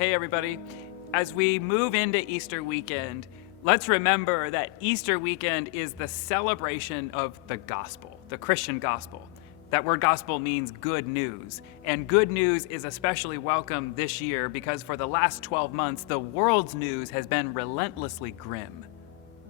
Hey everybody. As we move into Easter weekend, let's remember that Easter weekend is the celebration of the gospel, the Christian gospel. That word gospel means good news, and good news is especially welcome this year because for the last 12 months, the world's news has been relentlessly grim.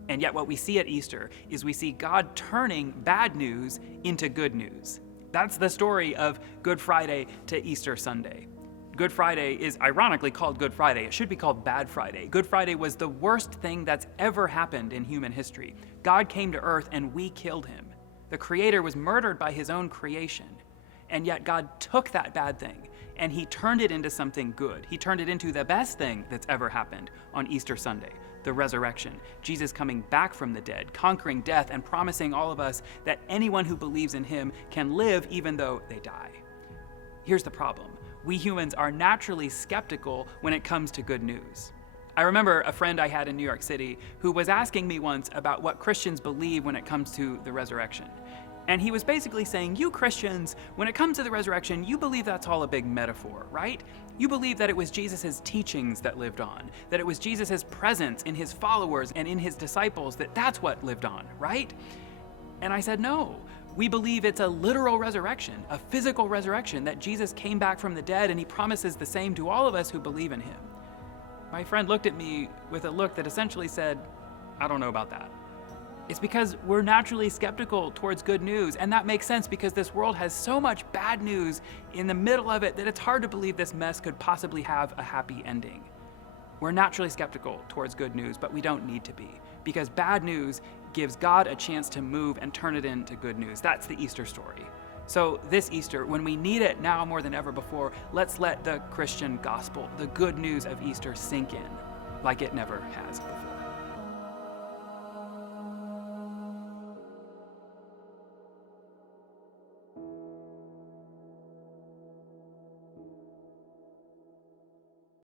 And yet what we see at Easter is we see God turning bad news into good news. That's the story of Good Friday to Easter Sunday. Good Friday is ironically called Good Friday. It should be called Bad Friday. Good Friday was the worst thing that's ever happened in human history. God came to earth and we killed him. The Creator was murdered by his own creation. And yet God took that bad thing and he turned it into something good. He turned it into the best thing that's ever happened on Easter Sunday, the resurrection. Jesus coming back from the dead, conquering death and promising all of us that anyone who believes in him can live even though they die. Here's the problem. We humans are naturally skeptical when it comes to good news. I remember a friend I had in New York City who was asking me once about what Christians believe when it comes to the resurrection. And he was basically saying, you Christians, when it comes to the resurrection, you believe that's all a big metaphor, right? You believe that it was Jesus' teachings that lived on, that it was Jesus' presence in his followers and in his disciples, that's what lived on, right? And I said, no. We believe it's a literal resurrection, a physical resurrection, that Jesus came back from the dead and he promises the same to all of us who believe in him. My friend looked at me with a look that essentially said, I don't know about that. It's because we're naturally skeptical towards good news, and that makes sense because this world has so much bad news in the middle of it that it's hard to believe this mess could possibly have a happy ending. We're naturally skeptical towards good news, but we don't need to be, because bad news gives God a chance to move and turn it into good news. That's the Easter story. So this Easter, when we need it now more than ever before, let's let the Christian gospel, the good news of Easter, sink in like it never has before.